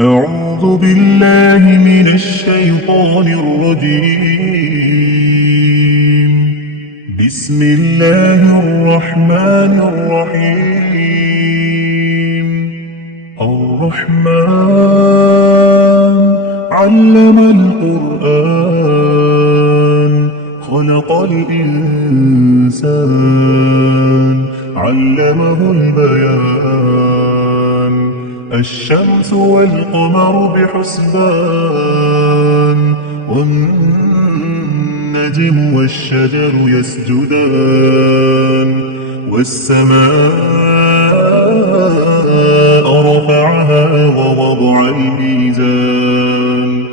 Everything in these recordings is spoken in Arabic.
أعوذ بالله من الشيطان الرجيم. بسم الله الرحمن الرحيم. الرحمن علم القرآن خلق الإنسان علمه البيان الشمس والقمر بحسبان والنجم والشجر يسجدان والسماء رفعها ووضع الميزان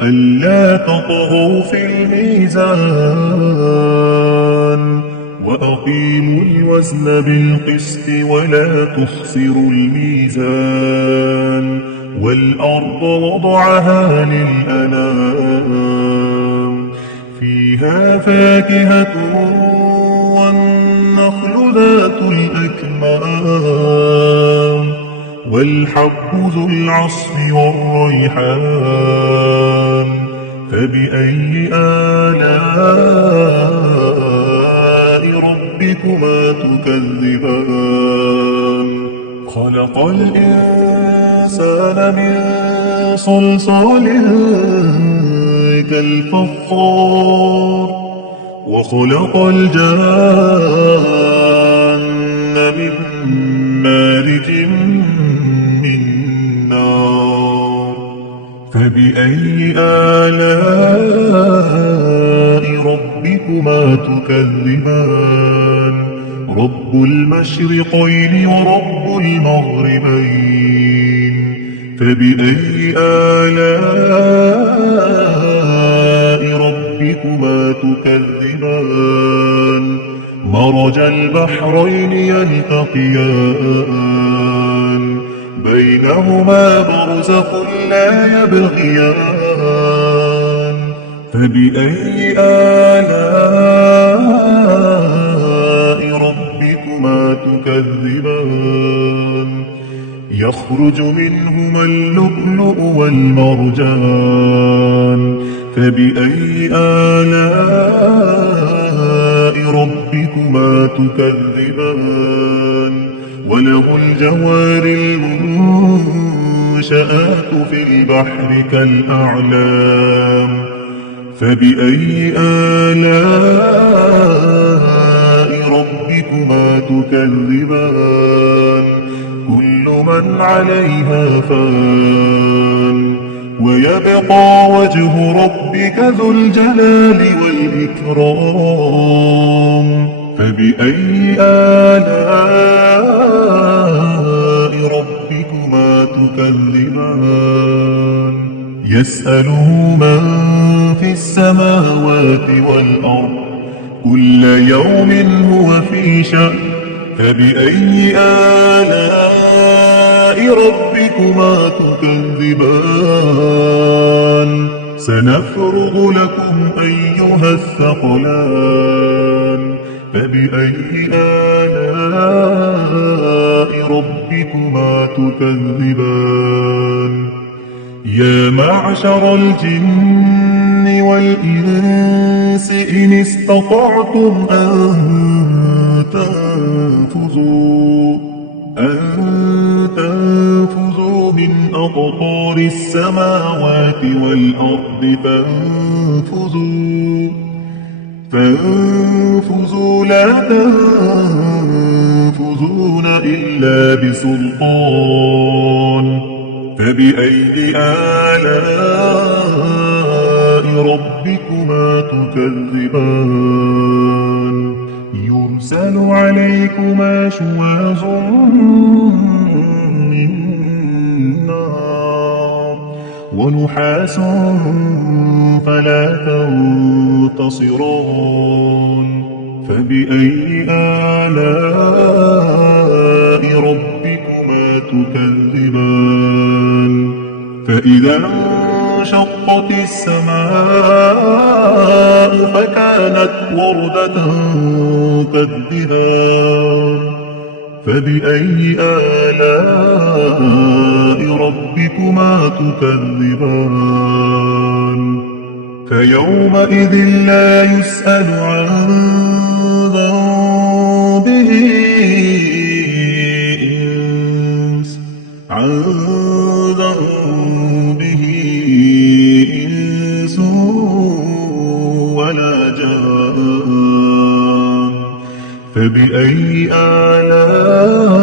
ألا تطغوا في الميزان وأقيموا الوزن بالقسط ولا تخسروا الميزان والأرض وضعها للأنام فيها فاكهة والنخل ذات الأكمام والحب ذو العصف والريحان فبأي آلاء ربكما تكذبان خلق الإنسان من صلصال كالفخار وخلق الجان من مارج من نار فبأي آلاء ربكما تكذبان رب المشرقين ورب المغربين فبأي آلاء ربكما تكذبان مرج البحرين يلتقيان بينهما برزخ لا يبغيان فبأي آلاء ربكما تكذبان يخرج منهما اللؤلؤ والمرجان فبأي آلاء ربكما تكذبان وله الجوار المنشآت في البحر كالأعلام فبأي آلاء ربكما تكذبان كل من عليها فان ويبقى وجه ربك ذو الجلال والإكرام فبأي آلاء ربكما تكذبان يسأله من في السماوات والأرض كل يوم هو في شأن فبأي آلاء ربكما تكذبان سنفرغ لكم أيها الثقلان فبأي آلاء ربكما تكذبان يا معشر الجن والإنس إن استطعتم أن تنفذوا من أقطار السماوات والأرض فانفذوا لا تنفذون إلا بسلطان فبأي آلاء ربكما تكذبان يرسل عليكما شواظ من نار ونحاس فلا تنتصران فبأي آلاء ربكما تكذبان فإذا انشقت السماء فكانت وردة كالدهان فبأي آلاء ربكما تكذبان فيومئذ لا يسأل عن ذنبه إنس ولا جان فبأي آلاء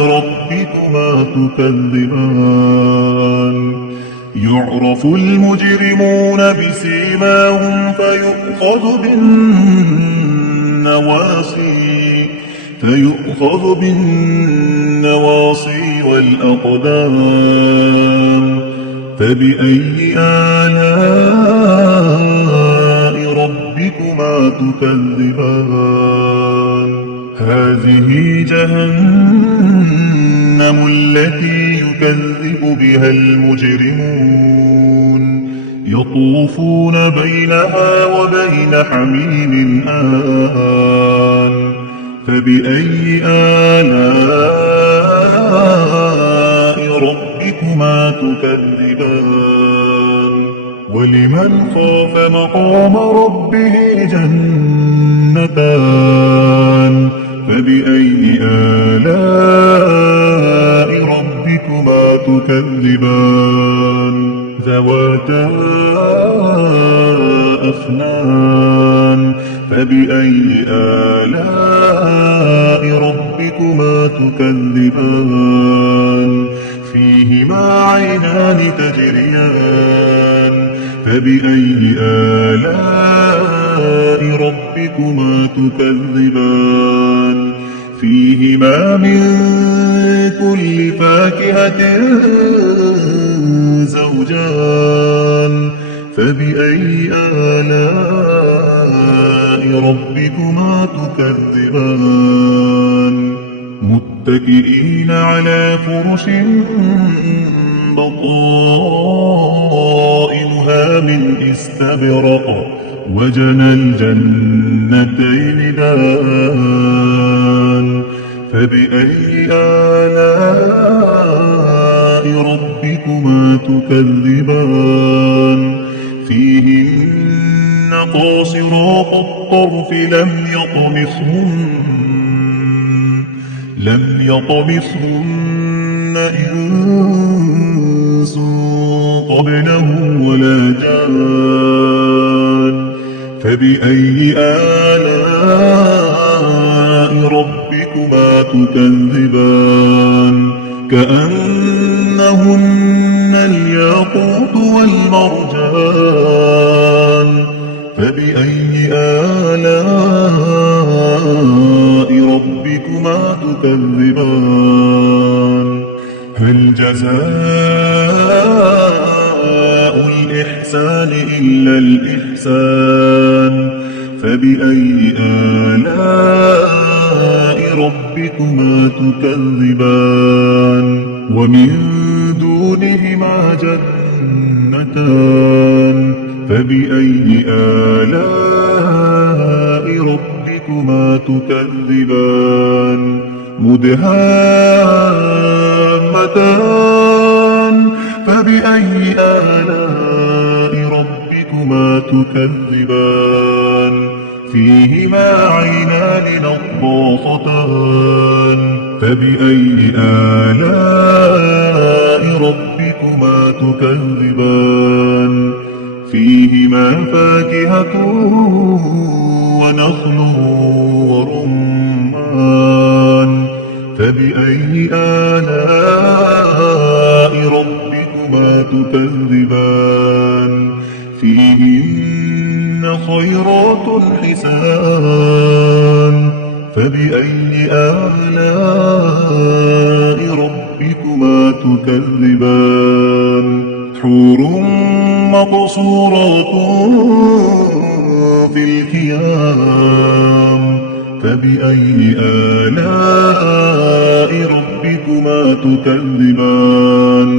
ربكما تكذبان يعرف المجرمون بسيماهم فيؤخذ بالنواصي والأقدام فبأي آلاء ربكما تكذبان هذه جهنم التي يكذب بها المجرمون يطوفون بينها وبين حميم آن فبأي آلاء ربكما تكذبان ولمن خاف مقام ربه جنتان فبأي آلاء ربكما تكذبان ذواتا أفنان فبأي آلاء ربكما تكذبان فيهما عينان تجريان فبأي آلاء ربكما تكذبان فيهما من كل فاكهة زوجان فبأي آلاء ربكما تكذبان متكئين على فرش بطائنها من استبرق وجنى الجنتين دان فبأي آلاء ربكما تكذبان فيهن قاصرات الطرف لم يطمثهن إنس قبلهم ولا جان فبأي آلاء ربكما تكذبان كأنهن الياقوت والمرجان فبأي آلاء ربكما تكذبان هل جزاء الإحسان إلا الإحسان فبأي آلاء ربكما تكذبان ومن دونهما جنتان فبأي آلاء ربكما تكذبان مدهامتان فبأي آلاء ربكما تكذبان فيهما عينان نضاختان فبأي آلاء ربكما تكذبان فيهما فاكهة ونخل ورمان فبأي آلاء ربكما تكذبان فيهن خيرات حسان فبأي آلاء ربكما تكذبان حور مقصورات في الخيام فبأي آلاء ربكما تكذبان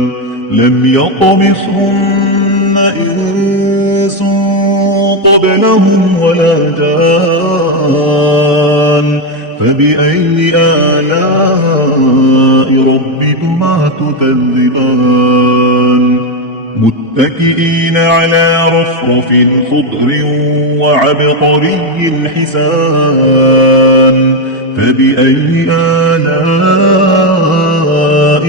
لم يطمثهن إنس قبلهم ولا جان فبأي آلاء ربكما تكذبان متكئين على رفرف خضر وعبقري حسان فبأي آلاء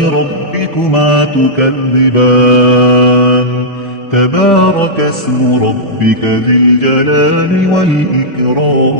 ربكما تكذبان تبارك اسم ربك ذي الجلال والإكرام